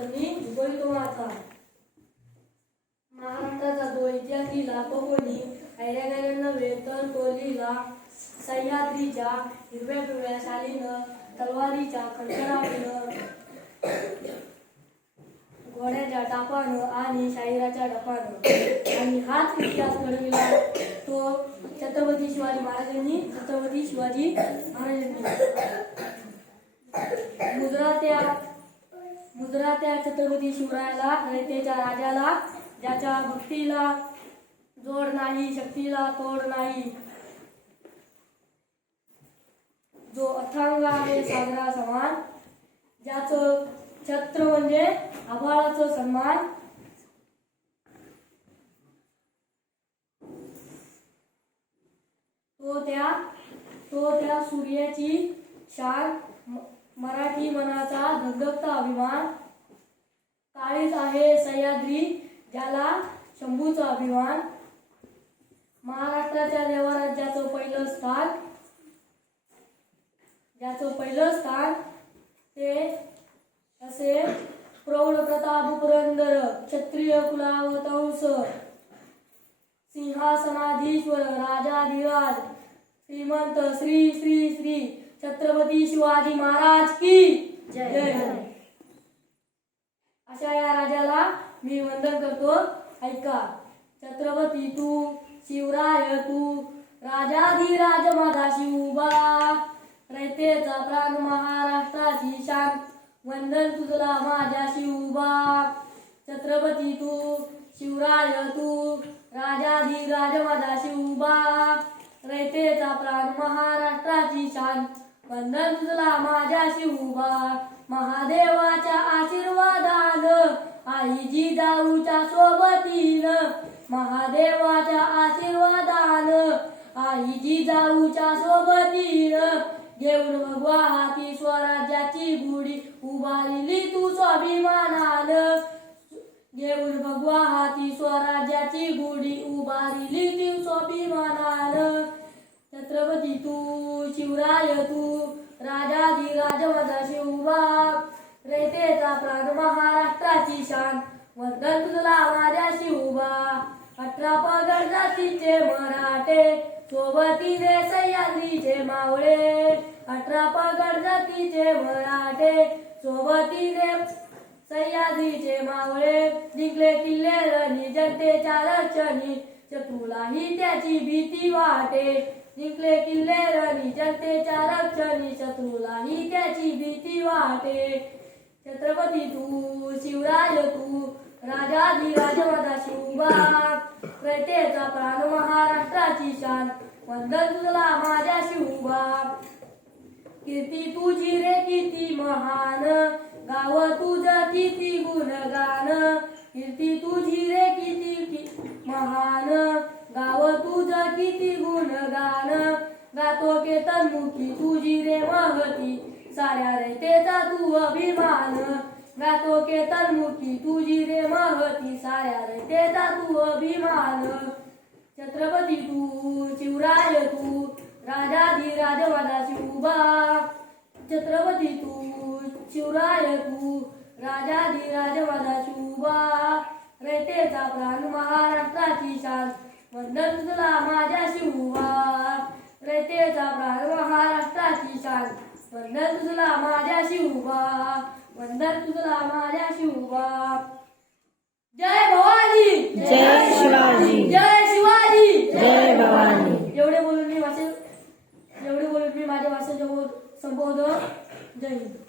चरणी उभयतो माझा. महाराष्ट्राचा जो इतिहास लिहिला तो कोणी ऐऱ्या नव्हे तर तो लिहिला सह्याद्रीच्या हिरव्या पिवळ्या शालीनं, तलवारीच्या खंजरानं, घोड्याच्या टापानं आणि शाहिराच्या डपानं. आणि हाच इतिहास घडविला तो छत्रपती शिवाजी महाराजांनी. मुजरा त्या छत्रपती शिवरायाला, रयतेच्या राजाला, ज्याच्या भक्तीला जोड नाही, शक्तीला तोड नाही, जो अथांग आहे सागरा समान, ज्याचं छत्र म्हणजे आभाळाचं सन्मान, तो त्या सूर्याची शान, मराठी मनाचा धगधगता अभिमान. काळीच आहे सह्याद्री ज्याला शंभूचा अभिमान. महाराष्ट्राच्या देवारात ज्याचं पहिलं स्थान ते असे प्रौढ प्रताप पुरंदर, क्षत्रिय कुलावतंस, सिंहासनाधीश्वर, राजाधिराज, श्रीमंत श्री श्री श्री छत्रपती शिवाजी महाराज की जय. अशा या राजाला मी वंदन करतो. ऐका. छत्रपती तू, शिवराय तू, राजाधिराज माझा शिवबा, रयतेचा प्राण महाराष्ट्राची शान, वंदन तुझला माझ्या शिवबा. छत्रपती तू, शिवराय तू, राजाधिराज माझा शिवबा, रयतेचा प्राण महाराष्ट्राची शान, वंदन तुझला माझ्या शिवबा. महादेवाच्या आशीर्वादानं, आई जिजाऊच्या सोबतीनं, महादेवाच्या आशीर्वादानं, आई जिजाऊच्या सोबतीनं, घेऊन भगवा हाती स्वराज्याची गुढी उभारली तू स्वाभिमानानं, घेऊन भगवा हाती स्वराज्याची गुढी उभारली तू स्वाभिमानानं. छत्रपती तू, शिवराय तू, राजाधिराज माझा शिवबा, रयतेचा प्राण महाराष्ट्राची शान, वंदन तुझला माझ्या शिवबा. 18 पगड जातीचे मराठे, सोबतीने सह्याद्रीचे मावळे, 18 पगड जातीचे मराठे, सोबतीने सह्याद्रीचे मावळे, जिंकले किल्ले रणी जनतेच्या रक्षणी, शत्रूलाही त्याची भीती वाटे, जिंकले किल्ले रणी जनतेच्या रक्षणी, शत्रूलाही त्याची भीती वाटे. छत्रपती तू, शिवराय तू, राजाधिराज माझा शिवबा, रयतेचा प्राण महाराष्ट्राची शान, वंदन तुझला माझ्या शिवबा. कीर्ती तुझी रे किती महान, गाव तुझं किती गुणगान, कीर्ती तुझी रे किती महान, गाव तुझं किती गुणगान, गातो केतनमुखी तुझी रे महती, साऱ्या रयतेचा तू अभिमान, गातो केतनमुखी तुझी रे महती, साऱ्या रयतेचा तू अभिमान. छत्रपती तू, शिवराय तू, राजाधिराज माझा शिवबा, छत्रपती तू, शिवराय तू, राजाधिराज माझा शिवबा, रयतेचा प्राण महाराष्ट्राची शान, वंदन तुझला माझ्या शिवबा. रयतेचा प्राण महाराष्ट्राची शान, वंदन तुझला माझ्या शिवबा, वंदन तुझला माझ्या शिवबा. जय भवानी, जय शिवाजी, जय शिवाजी, जय भवानी. एवढे बोलून मी माझे भाषण संपवतो. जय हिंद.